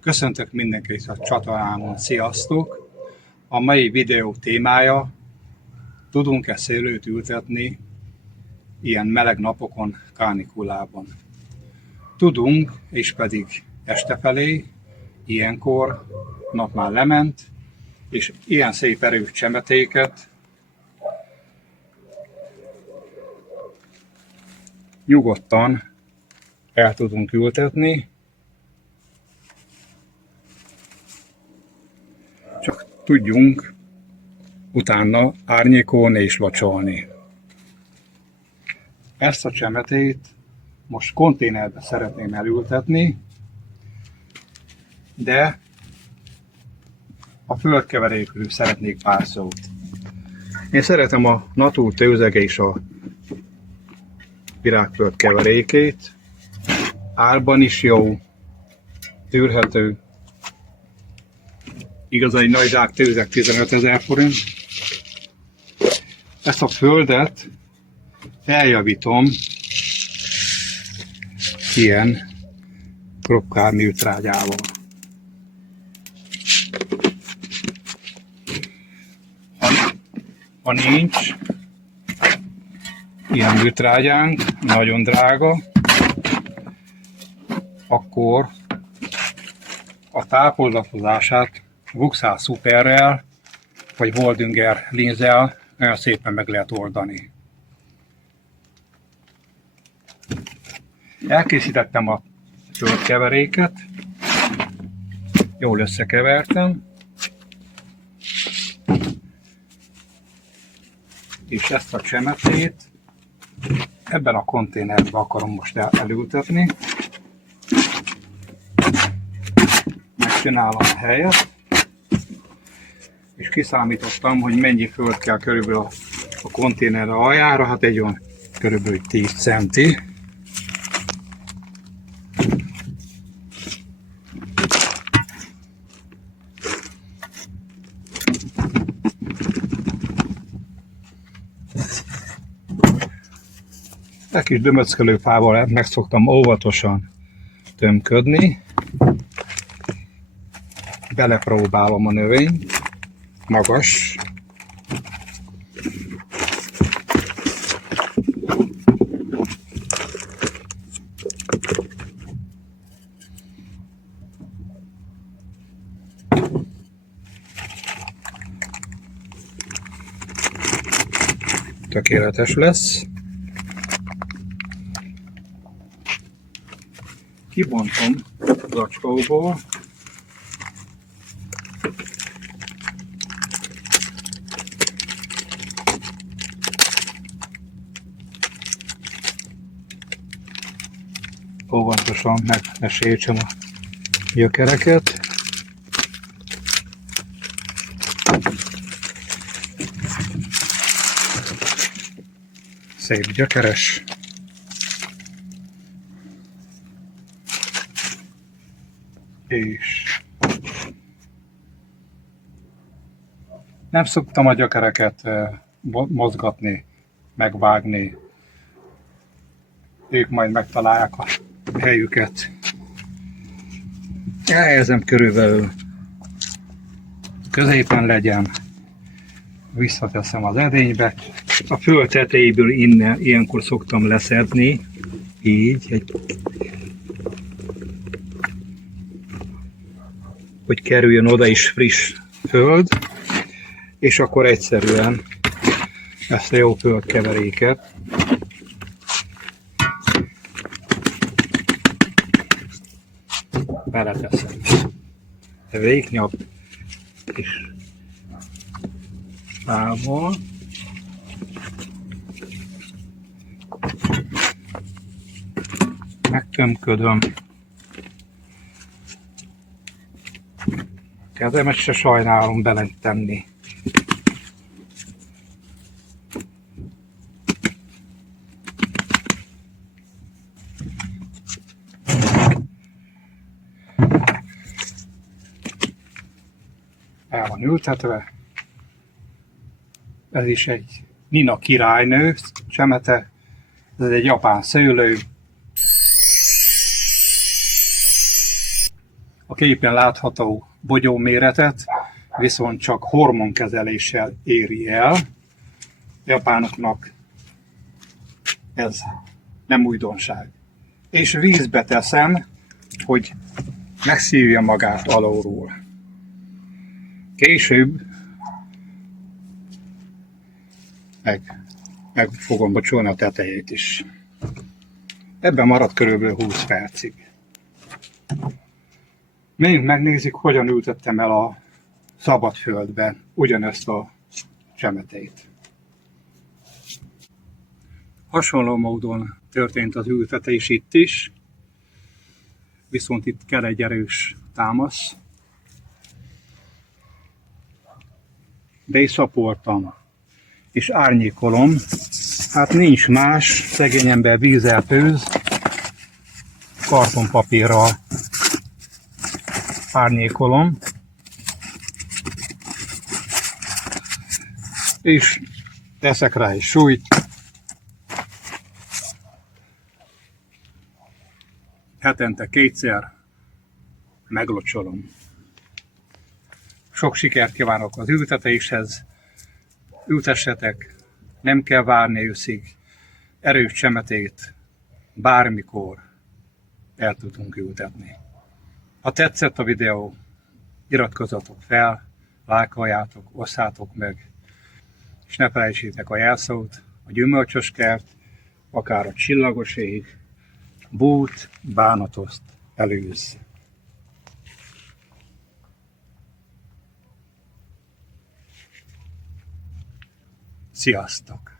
Köszöntök mindenkit a csatornámon, sziasztok! A mai videó témája: tudunk-e szőlőt ültetni ilyen meleg napokon, kánikulában? Tudunk, és pedig este felé, ilyenkor nap már lement, és ilyen szép erős csemetéket nyugodtan el tudunk ültetni, csak tudjunk utána árnyékolni és locsolni. Ezt a csemetét most konténerbe szeretném elültetni, de a földkeverékről szeretnék pár szót. Én szeretem a Natur tőzege és a virágföld keverékét. Árban is jó, tűrhető. Igaz, egy nagy zsák tőzeg 15 000 forint. Ezt a földet feljavítom ilyen kropkár műtrágyával. Ha nincs ilyen műtrágyánk, nagyon drága, akkor a tápoldatozását Vuxál Superrel vagy Woldinger linzzel nagyon szépen meg lehet oldani. Elkészítettem a földkeveréket, jól összekevertem, és ezt a csemetét ebben a konténerben akarom most elültetni. Megcsinálom a helyet, és kiszámítottam, hogy mennyi föld kell körülbelül a konténer aljára, hát egy olyan körülbelül 10 centi. Egy kis dömöckelőfával meg szoktam óvatosan tömködni. Belepróbálom a növényt. Magas. Tökéletes lesz. Kibontom zacskóból. Óvatosan meg ne sértsem a gyökereket. Szép gyökeres. És nem szoktam a gyökereket mozgatni, megvágni. Ők majd megtalálják a helyüket. Elhelyezem körülbelül, középen legyen, visszateszem az edénybe. A föld tetejéből innen ilyenkor szoktam leszedni, így, hogy kerüljön oda is friss föld, és akkor egyszerűen ezt a jó földkeveréket beleteszem. Véknyabb és fával. Megtömködöm. Kezemet se sajnálom beletenni. El van ültetve. Ez is egy Nina királynő csemete. Ez egy japán szőlő. a képen látható bogyó méretet, viszont csak hormonkezeléssel éri el. A japánoknak ez nem újdonság. És vízbe teszem, hogy megszívja magát alulról. Később meg fogom bocsolni a tetejét is. Ebben marad körülbelül 20 percig. Menjünk megnézzük, hogyan ültettem el a szabad földben ugyanezt a csemetét. Hasonló módon történt az ültetés itt is, viszont itt kell egy erős támasz. Beszaportam és árnyékolom. Hát nincs más, szegény ember vízzel főz, kartonpapírral árnyékolom, és teszek rá egy súlyt. Hetente 2-szer meglocsolom. Sok sikert kívánok az ültetéshez, ültessetek, nem kell várni őszig, erős csemetét bármikor el tudunk ültetni. Ha tetszett a videó, iratkozzatok fel, lájkoljátok, osszátok meg, és ne felejtsétek a jelszót, a gyümölcsös kert, akár a csillagos ég, bújt, bánatoszt előzz. Sziasztok!